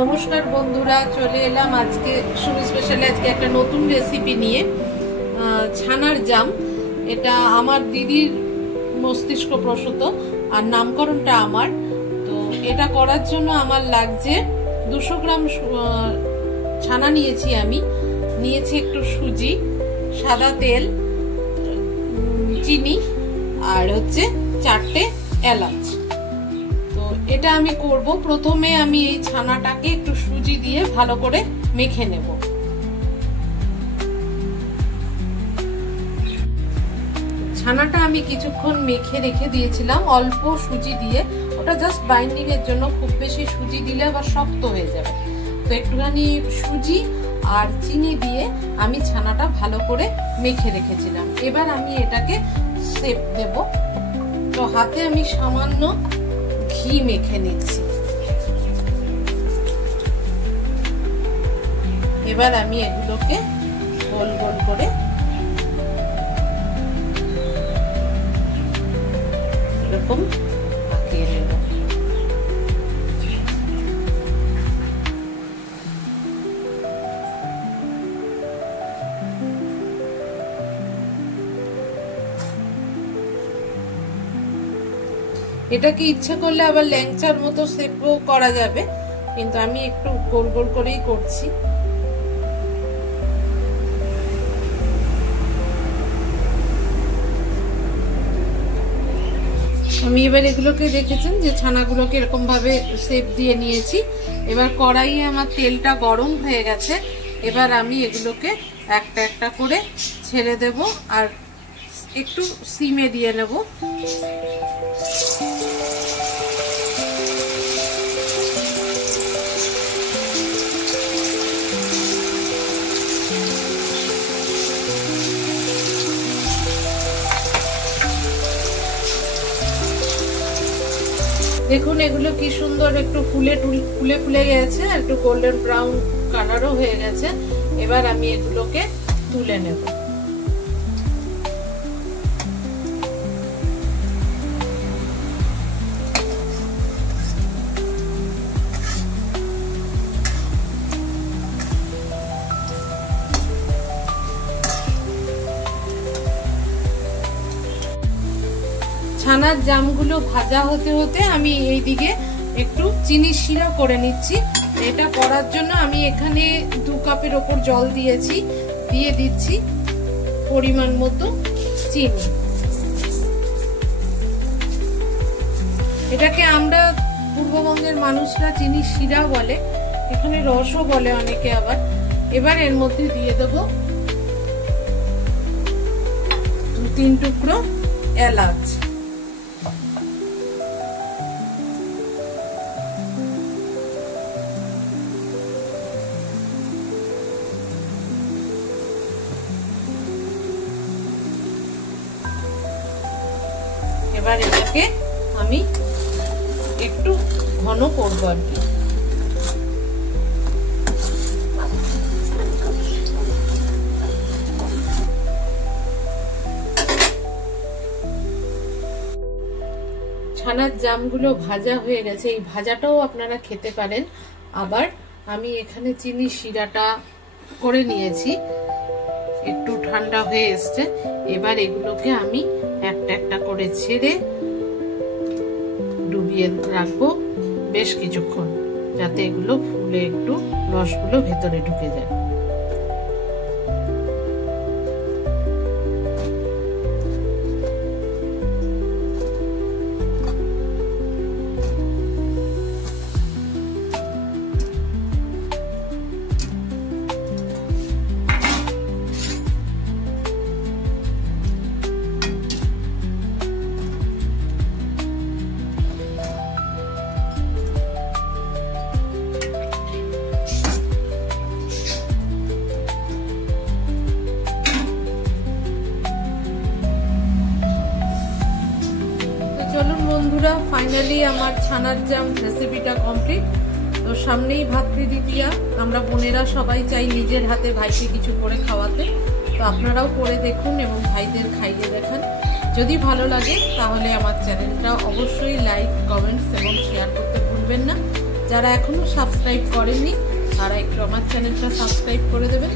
নমস্কার বন্ধুরা, চলে এলাম আজকে সুমি স্পেশালে আজকে একটা নতুন রেসিপি নিয়ে। ছানার জাম, এটা আমার দিদির মস্তিষ্ক প্রসূত আর নামকরণটা আমার। তো এটা করার জন্য আমার লাগছে 200 গ্রাম ছানা নিয়েছি, আমি নিয়েছি একটু সুজি, সাদা তেল, চিনি আর হচ্ছে 4টে এলাচ। এটা আমি করব। প্রথমে আমি এই ছানাটাকে একটু সুজি দিয়ে ভালো করে মেখে নেব। ছানাটা আমি কিছুক্ষণ মেখে রেখে দিয়েছিলাম অল্প সুজি দিয়ে, ওটা জাস্ট বাইন্ডিং এর জন্য, খুব বেশি সুজি দিলে আবার শক্ত হয়ে যাবে। তো একটুখানি সুজি আর চিনি দিয়ে আমি ছানাটা ভালো করে মেখে রেখেছিলাম। এবার আমি এটাকে শেপ দেব। তো হাতে আমি সামান্য ঘি মেখে নিচ্ছি। এবার আমি এগুলোকে গোল গোল করে এরকম পাকিয়ে নেব। এটাকে ইচ্ছে করলে আবার ল্যাংচার মতো শেপও করা যাবে, কিন্তু আমি একটু গোল গোল করেই করছি। আমি এবার এগুলোকে দেখেছেন যে ছানাগুলোকে এরকম ভাবে শেপ দিয়ে নিয়েছি। এবার কড়াইয়ে আমার তেলটা গরম হয়ে গেছে। এবার আমি এগুলোকে একটা একটা করে ছেড়ে দেব আর একটু সিমে দিয়ে নেব। দেখুন এগুলো কি সুন্দর একটু ফুলে ফুলে গেছে, আর একটু গোল্ডেন ব্রাউন কালারও হয়ে গেছে। এবার আমি এগুলোকে তুলে নেব। ছানার জামগুলো ভাজা হতে হতে আমি এইদিকে একটু চিনি শিরা করে নিচ্ছি। এটা করার জন্য আমি এখানে 2 কাপের ওপর জল দিয়েছি, দিয়ে দিচ্ছি পরিমাণ মতো চিনি। এটাকে আমরা পূর্ববঙ্গের মানুষরা চিনি শিরা বলে, এখানে রসও বলে অনেকে আবার। এবার এর মধ্যে দিয়ে দেব 2-3 টুকরো এলাচ। এবার এটাকে আমি একটু ঘন করব আর কি। ছানার জামগুলো ভাজা হয়ে গেছে। এই ভাজাটাও আপনারা খেতে পারেন। আবার আমি এখানে চিনি শিরাটা করে নিয়েছি, একটু ঠান্ডা হয়ে এসছে। এবার এগুলোকে আমি একটা একটা করে ছেড়ে ডুবিয়ে রাখবো বেশ কিছুক্ষণ, যাতে এগুলো ফুলে একটু রসগুলো ভেতরে ঢুকে যায়। বন্ধুরা, ফাইনালি আমার ছানার জাম রেসিপিটা কমপ্লিট। তো সামনেই ভাতৃদ্বিতীয়া, আমরা বোনেরা সবাই চাই নিজের হাতে ভাইকে কিছু করে খাওয়াতে। তো আপনারাও করে দেখুন এবং ভাইদের খাইয়ে দেখান। যদি ভালো লাগে তাহলে আমার চ্যানেলটা অবশ্যই লাইক, কমেন্টস এবং শেয়ার করতে ভুলবেন না। যারা এখনো সাবস্ক্রাইব করেননি তারা একটু আমার চ্যানেলটা সাবস্ক্রাইব করে দেবেন।